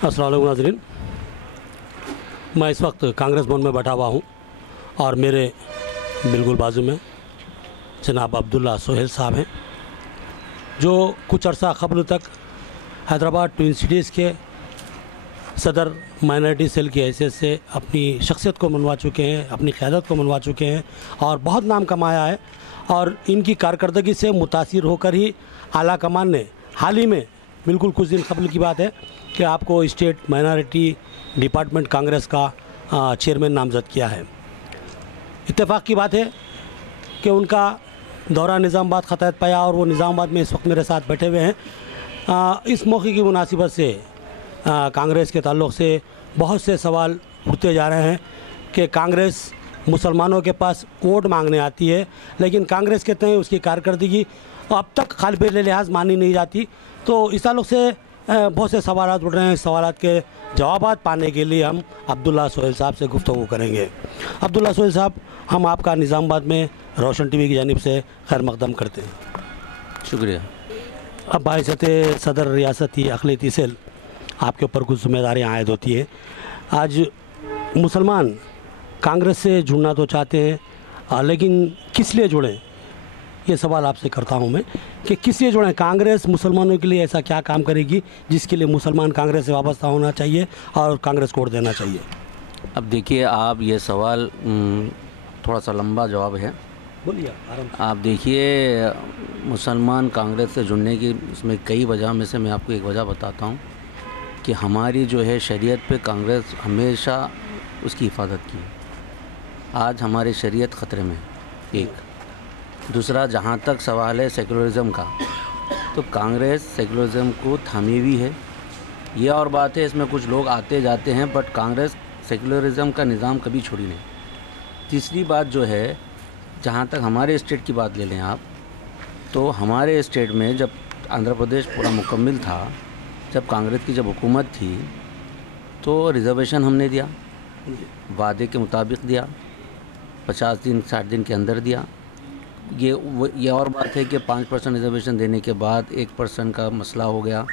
अस्सलाम वालेकुम नाज़रीन, मैं इस वक्त कांग्रेस भवन में बैठा हुआ हूँ और मेरे बिल्कुल बाजू में जनाब अब्दुल्ला सोहेल साहब हैं, जो कुछ अर्सा कबल तक हैदराबाद ट्विन सिटीज़ के सदर माइनॉरिटी सेल की हैसियत से अपनी शख्सियत को मनवा चुके हैं, अपनी क़यादत को मनवा चुके हैं और बहुत नाम कमाया है। और इनकी कारकर्दगी से मुतासिर होकर ही आला कमान ने हाल ही में, बिल्कुल कुछ दिन कबल की बात है, कि आपको स्टेट माइनॉरिटी डिपार्टमेंट कांग्रेस का चेयरमैन नामज़द किया है। इत्तेफाक की बात है कि उनका दौरा निज़ामाबाद ख़तरत पाया और वो निज़ामाबाद में इस वक्त मेरे साथ बैठे हुए हैं। इस मौके की मुनासिबत से कांग्रेस के ताल्लुक़ से बहुत से सवाल उठते जा रहे हैं कि कांग्रेस मुसलमानों के पास वोट मांगने आती है, लेकिन कांग्रेस कहते हैं उसकी कारकर्दगी अब तक खालिद लिहाज मानी नहीं जाती। तो इस ताल्लुक़ से बहुत से सवाल उठ रहे हैं। इस सवाल के जवाब पाने के लिए हम अब्दुल्ला सोहेल साहब से गुफ्तगू करेंगे। अब्दुल्ला सोहेल साहब, हम आपका निज़ामाबाद में रोशन टीवी की जानिब से खैर मकदम करते हैं। शुक्रिया। अब बाइज़त सदर रियासती अक़लियती सेल आपके ऊपर कुछ जिम्मेदारियाँ आयद होती है। आज मुसलमान कांग्रेस से जुड़ना तो चाहते हैं, लेकिन किस लिए जुड़ें, ये सवाल आपसे करता हूं मैं कि किस लिए जुड़ें। कांग्रेस मुसलमानों के लिए ऐसा क्या काम करेगी जिसके लिए मुसलमान कांग्रेस से वाबस्ता होना चाहिए और कांग्रेस को वोट देना चाहिए? अब देखिए, आप ये सवाल थोड़ा सा लंबा जवाब है, बोलिए। आप देखिए, मुसलमान कांग्रेस से जुड़ने की इसमें कई वजह में से मैं आपको एक वजह बताता हूँ कि हमारी जो है शरीयत पे कांग्रेस हमेशा उसकी हिफाजत की। आज हमारी शरीयत ख़तरे में, एक। दूसरा, जहाँ तक सवाल है सेकुलरिज़म का, तो कांग्रेस सेकुलरिज़म को थामी हुई है। ये और बात है, इसमें कुछ लोग आते जाते हैं, बट कांग्रेस सेकुलरिज़म का निज़ाम कभी छोड़ी नहीं। तीसरी बात जो है, जहाँ तक हमारे स्टेट की बात ले लें आप, तो हमारे स्टेट में जब आंध्र प्रदेश पूरा मुकम्मल था, जब कांग्रेस की जब हुकूमत थी, तो रिज़र्वेशन हमने दिया, वादे के मुताबिक दिया, 50 दिन 60 दिन के अंदर दिया। ये और बात है कि 5% रिज़र्वेशन देने के बाद 1% का मसला हो गया,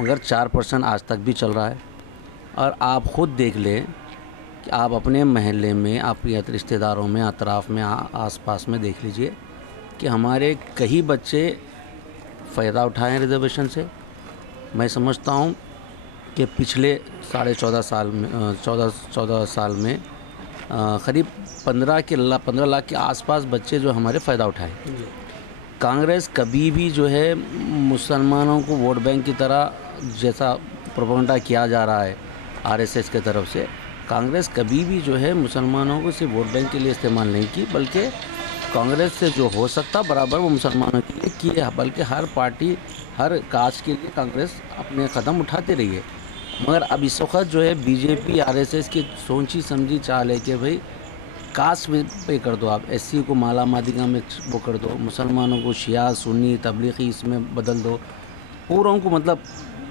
मगर 4% आज तक भी चल रहा है। और आप ख़ुद देख लें कि आप अपने महल्ले में, आपके रिश्तेदारों में, अतराफ़ में, आसपास में देख लीजिए कि हमारे कई बच्चे फ़ायदा उठाए हैं रिज़र्वेशन से। मैं समझता हूँ कि पिछले 14.5 साल में 14 साल में क़रीब 15 लाख के आसपास बच्चे जो हमारे फ़ायदा उठाए। कांग्रेस कभी भी जो है मुसलमानों को वोट बैंक की तरह, जैसा प्रोपेगेंडा किया जा रहा है आरएसएस के तरफ से, कांग्रेस कभी भी जो है मुसलमानों को सिर्फ वोट बैंक के लिए इस्तेमाल नहीं की, बल्कि कांग्रेस से जो हो सकता बराबर वो मुसलमानों के लिए किए। बल्कि हर पार्टी, हर कास्ट के लिए कांग्रेस अपने कदम उठाते रही है। मगर अब इस वक्त जो है बीजेपी आरएसएस की सोची समझी चाल है कि भाई कास्ट में पे कर दो, आप एससी को माला मादिगा में वो कर दो, मुसलमानों को शिया सुन्नी तबलीगी इसमें बदल दो। पूरों को मतलब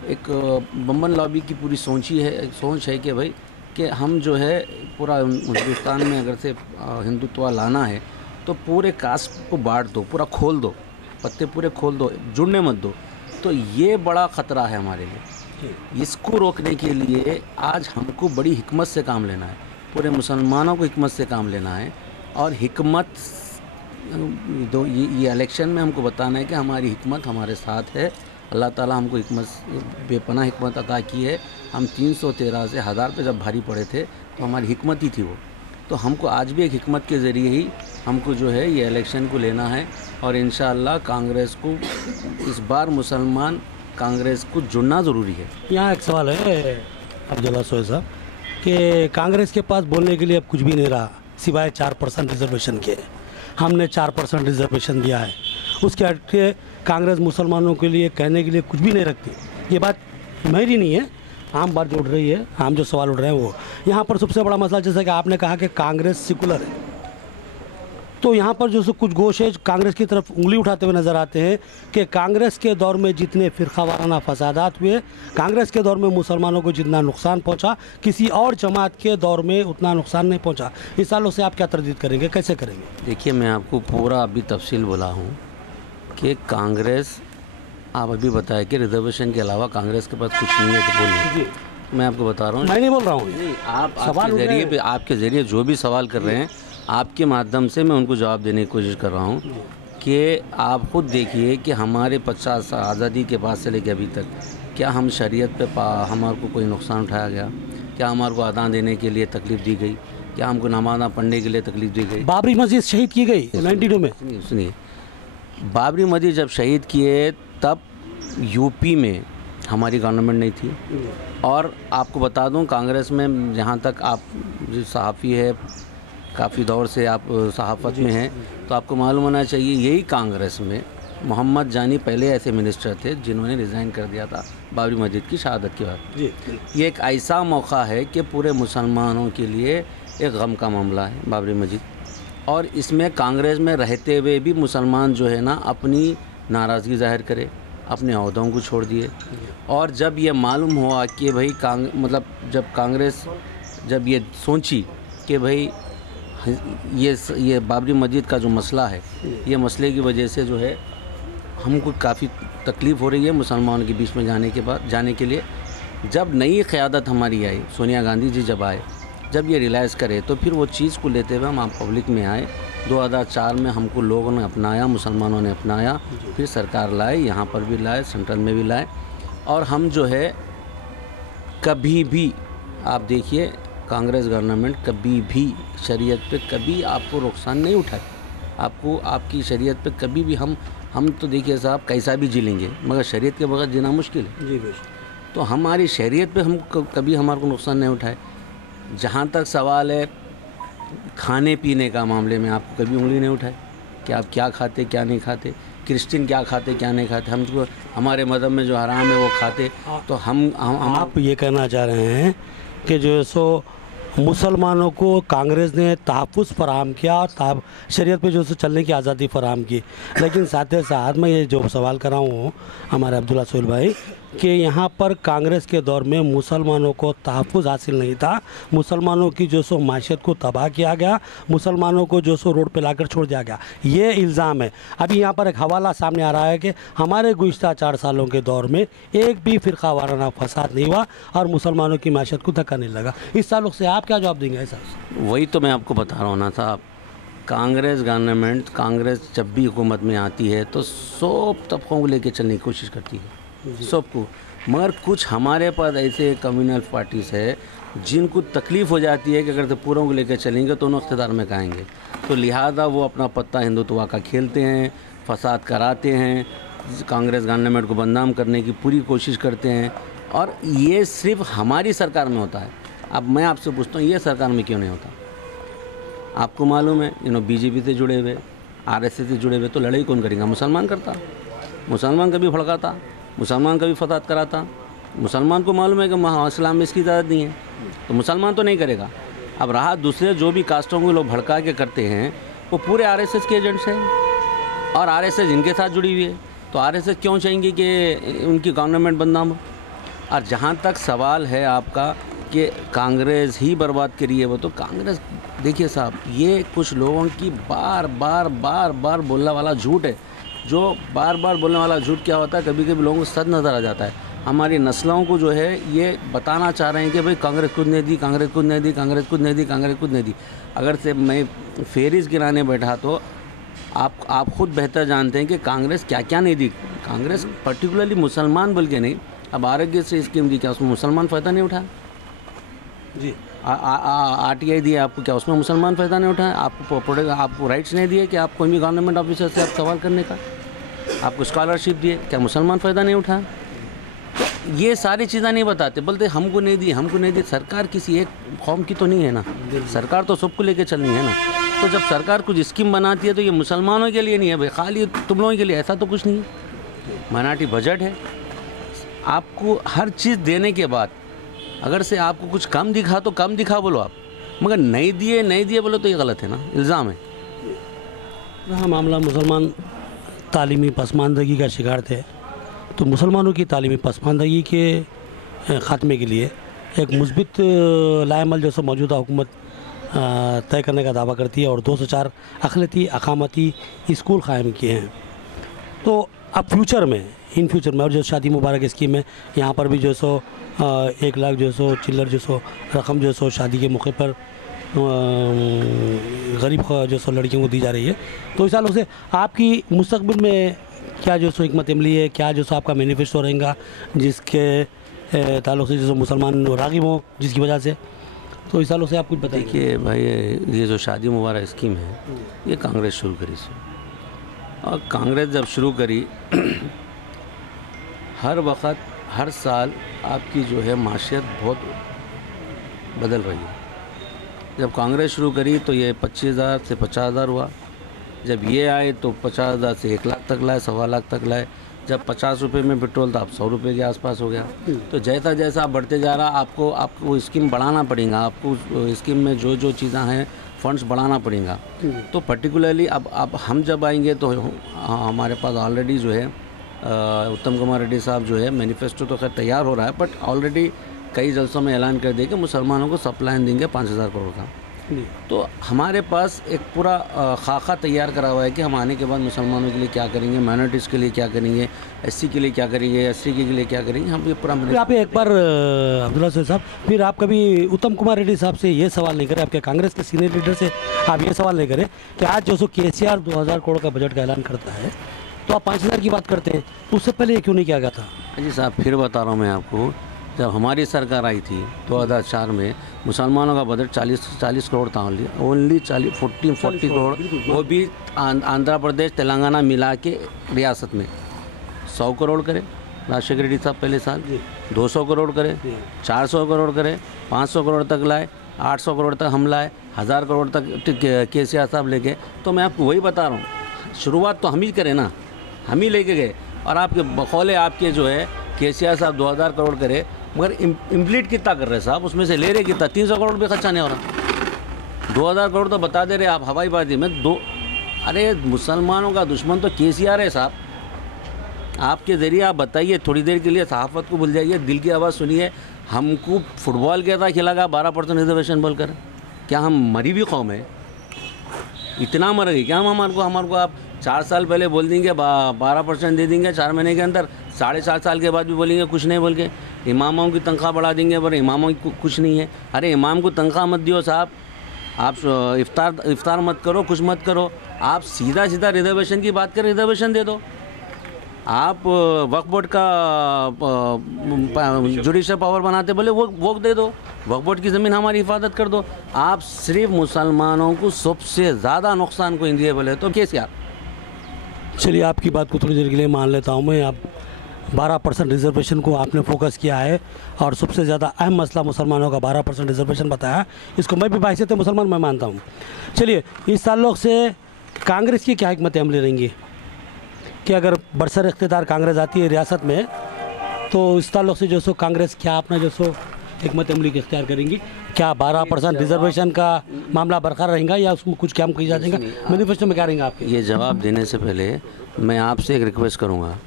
एक बम्बन लॉबी की पूरी सोच है कि भाई कि हम जो है पूरा हिंदुस्तान में अगर से हिंदुत्व लाना है तो पूरे कास्ट को बांट दो, पूरा खोल दो, पत्ते पूरे खोल दो, जुड़ने मत दो। तो ये बड़ा ख़तरा है हमारे लिए। इसको रोकने के लिए आज हमको बड़ी हिकमत से काम लेना है, पूरे मुसलमानों को हिकमत से काम लेना है। और हिकमत ये इलेक्शन में हमको बताना है कि हमारी हिकमत हमारे साथ है। अल्लाह ताला हमको हिकमत, बेपनाह हिकमत अता की है। हम 313 से 1000 पे जब भारी पड़े थे तो हमारी हिकमत ही थी वो। तो हमको आज भी एक हिकमत के ज़रिए ही हमको जो है ये इलेक्शन को लेना है। और इंशाअल्लाह कांग्रेस को इस बार मुसलमान कांग्रेस को जुड़ना ज़रूरी है। यहाँ एक सवाल है अब्दुल्ला सोहेल साहब कि कांग्रेस के पास बोलने के लिए अब कुछ भी नहीं रहा सिवाय 4% रिजर्वेशन के। हमने 4% रिजर्वेशन दिया है, उसके हटे कांग्रेस मुसलमानों के लिए कहने के लिए कुछ भी नहीं रखती। ये बात मेरी नहीं है, आम बात जो उठ रही है, आम जो सवाल उठ रहे हैं वो। यहाँ पर सबसे बड़ा मसला, जैसा कि आपने कहा कि कांग्रेस सेकुलर है, तो यहाँ पर जो कुछ गोश है कांग्रेस की तरफ उंगली उठाते हुए नज़र आते हैं कि कांग्रेस के दौर में जितने फ़िरक़ावाराना फसादात हुए, कांग्रेस के दौर में मुसलमानों को जितना नुकसान पहुँचा, किसी और जमात के दौर में उतना नुकसान नहीं पहुँचा। इस सालों से आप क्या तरदीद करेंगे, कैसे करेंगे? देखिए, मैं आपको पूरा अभी तफसील बोला हूँ कि कांग्रेस, आप अभी बताया कि रिजर्वेशन के अलावा कांग्रेस के पास कुछ नहीं है तो बोलिए। मैं आपको बता रहा हूँ, मैं नहीं बोल रहा हूँ। नहीं, आप सवाल आपके ज़रिए जो भी सवाल कर रहे हैं, आपके माध्यम से मैं उनको जवाब देने की कोशिश कर रहा हूँ कि आप खुद देखिए कि हमारे 50 साल आज़ादी के बाद से लेकर अभी तक क्या हम शरीयत पे हमारे को कोई नुकसान उठाया गया? क्या हमारे को अज़ान देने के लिए तकलीफ़ दी गई? क्या हमको नमाज़ पढ़ने के लिए तकलीफ़ दी गई? बाबरी मस्जिद शहीद की गई 92 में। सुनिए, बाबरी मस्जिद जब शहीद किए तब यूपी में हमारी गवर्नमेंट नहीं थी। और आपको बता दूं, कांग्रेस में जहाँ तक आप जो सहाफ़ी है, काफ़ी दौर से आप सहाफ़त में हैं, तो आपको मालूम होना चाहिए यही कांग्रेस में मोहम्मद जानी पहले ऐसे मिनिस्टर थे जिन्होंने रिज़ाइन कर दिया था बाबरी मस्जिद की शहादत के बाद। ये एक ऐसा मौका है कि पूरे मुसलमानों के लिए एक गम का मामला है बाबरी मस्जिद, और इसमें कांग्रेस में रहते हुए भी मुसलमान जो है ना अपनी नाराज़गी ज़ाहिर करे, अपने अहदों को छोड़ दिए। और जब ये मालूम हुआ कि भाई मतलब जब कांग्रेस जब ये सोची कि भाई ये बाबरी मस्जिद का जो मसला है, ये मसले की वजह से जो है हमको काफ़ी तकलीफ़ हो रही है मुसलमानों के बीच में जाने के लिए, जब नई क़यादत हमारी आई, सोनिया गांधी जी जब आए, जब ये रियलाइज़ करे, तो फिर वो चीज़ को लेते हुए हम आप पब्लिक में आए। 2004 में हमको लोगों ने अपनाया, मुसलमानों ने अपनाया, फिर सरकार लाए, यहाँ पर भी लाए, सेंट्रल में भी लाए। और हम जो है कभी भी, आप देखिए, कांग्रेस गवर्नमेंट कभी भी शरीयत पे कभी आपको नुकसान नहीं उठाए। आपको आपकी शरीयत पे कभी भी हम तो देखिए साहब कैसा भी जी लेंगे, मगर शरीयत के बगैर जीना मुश्किल है जी। तो हमारी शरीयत पे हम कभी हमारे को नुकसान नहीं उठाए। जहाँ तक सवाल है खाने पीने का मामले में, आपको कभी उंगली नहीं उठाए कि आप क्या खाते क्या नहीं खाते, क्रिश्चियन क्या खाते क्या नहीं खाते, हमको हमारे मज़हब में जो हराम है वो खाते। तो हम आप ये कहना चाह रहे हैं कि जो सो मुसलमानों को कांग्रेस ने तहफ़्फ़ुज़ फराहम किया और शरीयत पे जो चलने की आज़ादी फराहम की, लेकिन साथ ही साथ मैं ये जो सवाल कर रहा हूँ हमारे अब्दुल्ला सोहेल भाई कि यहाँ पर कांग्रेस के दौर में मुसलमानों को तहफ़्फ़ुज़ हासिल नहीं था, मुसलमानों की जो सो माशियत को तबाह किया गया, मुसलमानों को जो सो रोड पे लाकर छोड़ दिया गया, ये इल्ज़ाम है। अभी यहाँ पर एक हवाला सामने आ रहा है कि हमारे गुज़िश्ता 4 सालों के दौर में एक भी फ़िरका वाराना फसाद नहीं हुआ और मुसलमानों की माशियत को धक्का नहीं लगा। इस ताल्लुक़ से आप क्या जवाब देंगे? ऐसा वही तो मैं आपको बता रहा हूँ ना साहब, कांग्रेस गवर्नमेंट, कांग्रेस जब भी हुकूमत में आती है तो सब तबकों को लेकर चलने की कोशिश करती है, सबको। मगर कुछ हमारे पास ऐसे कम्युनल पार्टीज़ है जिनको तकलीफ़ हो जाती है कि अगर तो पूरों को लेकर चलेंगे तो उन्हें इक़्तिदार में आएंगे, तो लिहाजा वो अपना पत्ता हिंदुत्व का खेलते हैं, फसाद कराते हैं, कांग्रेस गवर्नमेंट को बदनाम करने की पूरी कोशिश करते हैं। और ये सिर्फ हमारी सरकार में होता है। अब मैं आपसे पूछता हूँ, ये सरकार में क्यों नहीं होता? आपको मालूम है बीजेपी से जुड़े हुए, आरएसएस से जुड़े हुए, तो लड़ाई कौन करेगा? मुसलमान करता, मुसलमान कभी भड़काता, मुसलमान कभी फसाद कराता। मुसलमान को मालूम है कि इस्लाम में इसकी इजाज़त नहीं है, तो मुसलमान तो नहीं करेगा। अब रहा दूसरे जो भी कास्टों को लोग भड़का के करते हैं, वो पूरे आरएसएस के एजेंट्स हैं और आरएसएस इनके साथ जुड़ी हुई है, तो आरएसएस क्यों चाहेंगे कि उनकी गवर्नमेंट बदनाम हो? और जहाँ तक सवाल है आपका कि कांग्रेस ही बर्बाद करी है, वो तो कांग्रेस, देखिए साहब, ये कुछ लोगों की बार बार बोलने वाला झूठ है। जो बार बार बोलने वाला झूठ क्या होता है, कभी कभी लोगों को सच नज़र आ जाता है। हमारी नस्लों को जो है ये बताना चाह रहे हैं कि भाई कांग्रेस खुद नहीं दी, कांग्रेस खुद नहीं दी, कांग्रेस खुद नहीं दी, कांग्रेस खुद नहीं दी। अगर से मैं फेरिस गिराने बैठा तो आप खुद बेहतर जानते हैं कि कांग्रेस क्या क्या नहीं दी। कांग्रेस पर्टिकुलरली मुसलमान बल्कि नहीं, अब आरोग्य से स्कीम दी, क्या उसमें मुसलमान फ़ायदा नहीं उठाया जी? आरटीआई दिए आपको, क्या उसमें मुसलमान फ़ायदा नहीं उठाया? आपको राइट्स नहीं दिए कि आप कोई भी गवर्नमेंट ऑफिसर से आप सवाल करने का? आपको स्कॉलरशिप दिए, क्या मुसलमान फ़ायदा नहीं उठाया? तो ये सारी चीज़ें नहीं बताते, बोलते हमको नहीं दी, हमको नहीं दी। सरकार किसी एक कौम की तो नहीं है ना, सरकार तो सबको लेके चलनी है ना। तो जब सरकार कुछ स्कीम बनाती है तो ये मुसलमानों के लिए नहीं है भाई, खाली तुम लोगों के लिए, ऐसा तो कुछ नहीं है। माइनॉरिटी बजट है, आपको हर चीज़ देने के बाद अगर से आपको कुछ कम दिखा तो कम दिखा बोलो आप, मगर नहीं दिए बोलो तो ये गलत है ना, इल्ज़ाम है। रहा मामला मुसलमान तालीमी पसमानदगी का शिकार थे, तो मुसलमानों की तालीमी पसमानदगी के ख़ात्मे के लिए एक मुस्बित लाएमल जैसे मौजूदा हुकूमत तय करने का दावा करती है और 204 अक़लियती अक़ामती स्कूल क़ायम किए हैं। तो अब फ्यूचर में इन फ्यूचर में, और जो शादी मुबारक स्कीम है यहाँ पर भी जो सो 1 लाख जो सो चिल्लर जो सो रकम जो सो शादी के मौके पर गरीब जो सो लड़कियों को दी जा रही है। तो इस सालों से आपकी मुस्तकबिल में क्या जो सो हिकमत अमली है, क्या जो सो आपका मैनिफेस्टो रहेगा जिसके ताल्लुक से जो सो मुसलमान राग़िब हों जिसकी वजह से, तो इस सालों से आप कुछ बताइए। देखिए भाई, ये जो शादी मुबारक स्कीम है ये कांग्रेस शुरू करी से, और कांग्रेस जब शुरू करी हर वक्त हर साल आपकी जो है माशियत बहुत बदल रही है। जब कांग्रेस शुरू करी तो ये 25,000 से 50,000 हुआ, जब ये आए तो 50,000 से 1 लाख तक लाए, 1.25 लाख तक लाए। जब 50 रुपये में पेट्रोल था अब 100 रुपये के आसपास हो गया। तो जैसा जैसा आप बढ़ते जा रहा आपको स्कीम बढ़ाना पड़ेगा, आपको स्कीम में जो जो चीज़ें हैं फंड्स बढ़ाना पड़ेगा। तो पर्टिकुलरली अब हम जब आएंगे तो हमारे पास ऑलरेडी जो है उत्तम कुमार रेड्डी साहब जो है मैनिफेस्टो तो खैर तैयार हो रहा है, बट ऑलरेडी कई जलसों में ऐलान कर दिया कि मुसलमानों को सप्लाई देंगे 5,000 करोड़ का। तो हमारे पास एक पूरा खाका तैयार करा हुआ है कि हम आने के बाद मुसलमानों के लिए क्या करेंगे, माइनॉरिटीज़ के लिए क्या करेंगे, एससी के लिए क्या करेंगे, एसटी के लिए क्या करेंगे, हम ये पूरा। फिर आप एक बार अब्दुल्ला सोहेल साहब, फिर आप कभी उत्तम कुमार रेड्डी साहब से ये सवाल नहीं करें, आपके कांग्रेस के सीनियर लीडर से आप ये सवाल नहीं करें कि आज जो सो KCR 2,000 करोड़ का बजट का ऐलान करता है तो आप 5,000 की बात करते हैं, उससे पहले ये क्यों नहीं किया गया था? जी साहब, फिर बता रहा हूँ मैं आपको, जब हमारी सरकार आई थी 2004 में मुसलमानों का बजट 40 करोड़ था, ओनली 40 करोड़, वो भी आंध्र प्रदेश तेलंगाना मिला के रियासत में 100 करोड़ करे राजशेखर रेड्डी साहब पहले साल, 200 करोड़ करे, 400 करोड़ करे, 500 करोड़ तक लाए, 800 करोड़ तक हम लाए, 1000 करोड़ तक KCR साहब लेके। तो मैं आपको वही बता रहा हूँ, शुरुआत तो हम ही करें ना, हम ही लेके गए। और आपके बखौले आपके जो है KCR साहब 2,000 करोड़ करे, मगर इम्प्लीट कितना कर रहे साहब, उसमें से ले रहे कितना, 300 करोड़ भी खर्चा नहीं हो रहा। 2,000 करोड़ तो बता दे रहे आप हवाईबाजी में अरे मुसलमानों का दुश्मन तो KCR है साहब। आपके ज़रिए आप बताइए, थोड़ी देर के लिए सहाफ़त को भूल जाइए, दिल की आवाज़ सुनिए। हमको फुटबॉल कहता खिलागा 12% रिजर्वेशन बोलकर, क्या हम मरी भी कौम है? इतना मर गई क्या हम? हमारे को आप 4 साल पहले बोल देंगे 12% दे देंगे 4 महीने के अंदर, 4.5 साल के बाद भी बोलेंगे कुछ नहीं बोल के। इमामों की तनख्वाह बढ़ा देंगे, पर इमामों की कुछ नहीं है। अरे इमाम को तनख्वाह मत दियो साहब, आप इफ्तार मत करो, कुछ मत करो, आप सीधा रिजर्वेशन की बात करें, रिजर्वेशन दे दो। आप वक्फ बोर्ड का जुडिशल पावर बनाते बोले वो दे दो, वक्फ बोर्ड की ज़मीन हमारी हिफाजत कर दो। आप सिर्फ मुसलमानों को सबसे ज़्यादा नुकसान को दिए बोले तो KCR। चलिए, आपकी बात को थोड़ी देर के लिए मान लेता हूँ मैं। आप 12% रिजर्वेशन को आपने फोकस किया है और सबसे ज़्यादा अहम मसला मुसलमानों का 12% रिजर्वेशन बताया, इसको मैं भी बाहियत मुसलमान मैं मानता हूँ। चलिए, इस ताल्लुक़ से कांग्रेस की क्या हिकमत अमली रहेंगी कि अगर बरसर इख्तियार कांग्रेस आती है रियासत में, तो इस ताल्लुक़ से जो सो कांग्रेस क्या अपना जो सो हिकमत अमली इख्तियार करेंगी? क्या 12% रिजर्वेशन का मामला बरकरार रहेगा या उसमें कुछ काम किया जाएगा? मैनिफेस्टो में क्या रहेंगे आपके? ये जवाब देने से पहले मैं आपसे एक रिक्वेस्ट करूँगा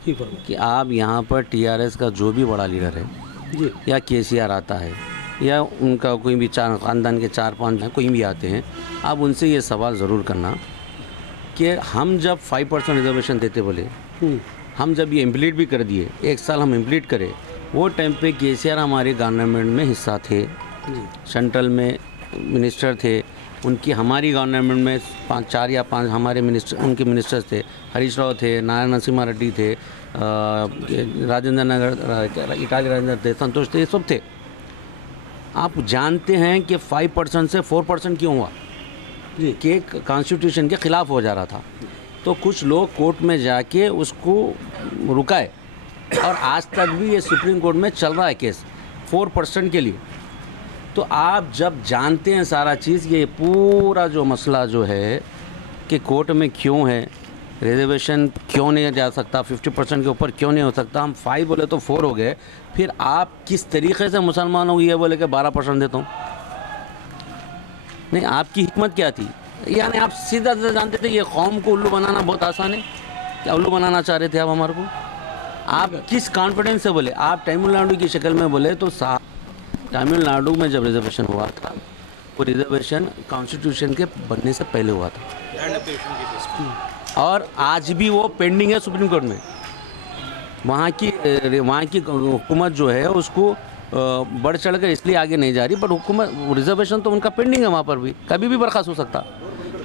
कि आप यहाँ पर TRS का जो भी बड़ा लीडर है जी, या KCR आता है या उनका कोई भी ख़ानदान के 4-5 कोई भी आते हैं, आप उनसे ये सवाल ज़रूर करना कि हम जब 5% रिजर्वेशन देते बोले, हम जब ये इम्प्लीट भी कर दिए, 1 साल हम इम्प्लीट करें, वो टाइम पे KCR हमारे गवर्नमेंट में हिस्सा थे, सेंट्रल में मिनिस्टर थे, उनकी हमारी गवर्नमेंट में 4 या 5 हमारे मिनिस्टर, उनके मिनिस्टर्स थे, हरीश राव थे, नारायण नरसिम्हा रेड्डी थे, राजेंद्र नगर इटाली राजेंद्र थे, संतोष थे, ये सब थे। आप जानते हैं कि 5% से 4% क्यों हुआ? कि कॉन्स्टिट्यूशन के ख़िलाफ़ हो जा रहा था, तो कुछ लोग कोर्ट में जाके उसको रुकाए, और आज तक भी ये सुप्रीम कोर्ट में चल रहा है केस 4% के लिए। तो आप जब जानते हैं सारा चीज़, ये पूरा जो मसला जो है कि कोर्ट में क्यों है, रिजर्वेशन क्यों नहीं जा सकता, 50% के ऊपर क्यों नहीं हो सकता, हम 5 बोले तो 4 हो गए, फिर आप किस तरीके से मुसलमानों को ये बोले कि 12% देता हूँ? नहीं, आपकी हिकमत क्या थी? यानी आप सीधा जानते थे ये कौम को उल्लू बनाना बहुत आसान है, क्या उल्लू बनाना चाह रहे थे आप हमारे को? आप किस कॉन्फिडेंस से बोले? आप तमिलनाडु की शक्ल में बोले तो तमिलनाडु में जब रिजर्वेशन हुआ था, वो रिजर्वेशन कॉन्स्टिट्यूशन के बनने से पहले हुआ था, और आज भी वो पेंडिंग है सुप्रीम कोर्ट में। वहाँ की हुकूमत जो है उसको बढ़ चढ़ कर इसलिए आगे नहीं जा रही, पर हुकूमत रिजर्वेशन तो उनका पेंडिंग है, वहाँ पर भी कभी भी बर्खास्त हो सकता।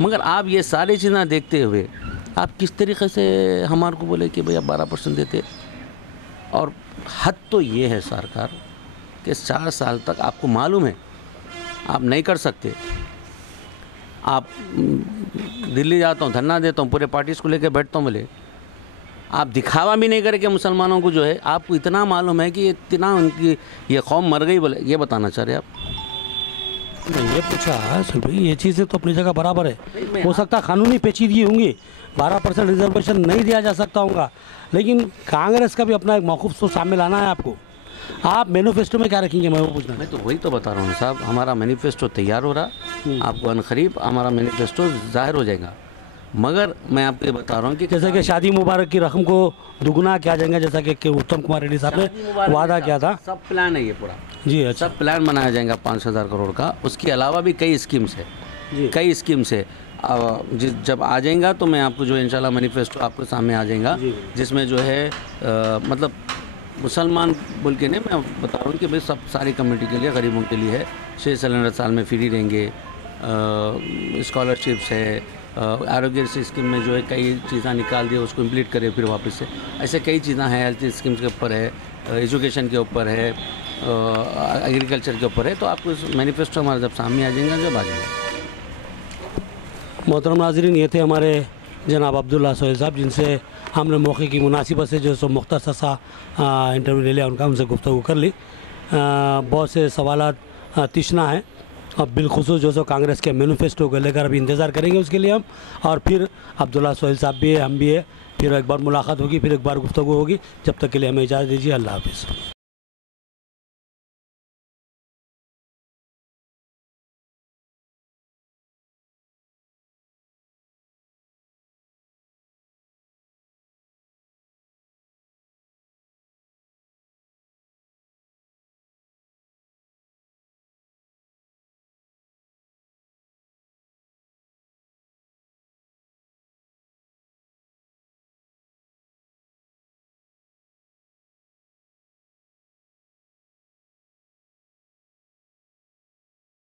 मगर आप ये सारी चीज़ें देखते हुए आप किस तरीके से हमारे को बोले कि भैया 12% देते। और हद तो ये है सरकार कि 4 साल तक आपको मालूम है आप नहीं कर सकते। आप दिल्ली जाता हूँ, धरना देता हूँ, पूरे पार्टीज़ को लेकर बैठता हूँ, बोले आप दिखावा भी नहीं करके मुसलमानों को जो है, आपको इतना मालूम है कि इतना उनकी ये कौम मर गई, बोले ये बताना चाह रहे आप? मैं ये पूछा सुन भाई, ये चीज़ें तो अपनी जगह बराबर है। हो सकता कानूनी पेचीदगी होंगी, 12% रिजर्वेशन नहीं दिया जा सकता होगा, लेकिन कांग्रेस का भी अपना एक मौक़िफ़ तो सामने लाना है आपको। आप मैनिफेस्टो में क्या रखेंगे, मैं वो पूछना। मैं तो वही तो बता रहा हूँ साहब, हमारा मैनिफेस्टो तैयार हो रहा, आपको अनकरीब हमारा मैनिफेस्टो ज़ाहिर हो जाएगा। मगर मैं आपको ये बता रहा हूँ कि जैसे कि शादी मुबारक की रकम को दुगना किया जाएगा, जैसा कि उत्तम कुमार रेड्डी साहब ने वादा किया था। सब प्लान है ये पूरा जी, अच्छा। सब प्लान बनाया जाएगा 5,000 करोड़ का। उसके अलावा भी कई स्कीम्स है, कई स्कीम्स है। जब आ जाएगा तो मैं आपको जो इंशाल्लाह मैनिफेस्टो आपके सामने आ जाएगा, जिसमें जो है मतलब मुसलमान बोल के नहीं, मैं बता रहा हूँ कि भाई सब सारी कम्युनिटी के लिए, गरीबों के लिए है। 6 सिलेंडर साल में फ्री रहेंगे, स्कॉलरशिप्स है, आरोग्य स्कीम में जो है कई चीज़ें निकाल दिए, उसको इम्प्लीट करें फिर वापस से। ऐसे कई चीज़ें हैं, हेल्थ स्कीम्स के ऊपर है, एजुकेशन के ऊपर है, एग्रीकल्चर के ऊपर है। तो आपको इस मैनिफेस्टो हमारा जब सामने आ जाएगा, जब आ जाएगा। मोहतरम नाज़रीन, ये थे हमारे जनाब अब्दुल्ला सोहेल साहब, जिनसे हमने मौके की मुनासिबत से जो सो मुख्तसर सा इंटरव्यू ले लिया, उनका उनसे गुफ्तगू कर ली। बहुत से सवालात तिश्ना हैं, अब बिलखुसूस जो सो कांग्रेस के मैनिफेस्टो को लेकर अभी इंतज़ार करेंगे उसके लिए हम। और फिर अब्दुल्ला सोहेल साहब भी है, हम भी है, फिर एक बार मुलाकात होगी, फिर एक बार गुफ्तगू होगी। जब तक के लिए हमें इजाज़त दीजिए। अल्लाह हाफ़िज़।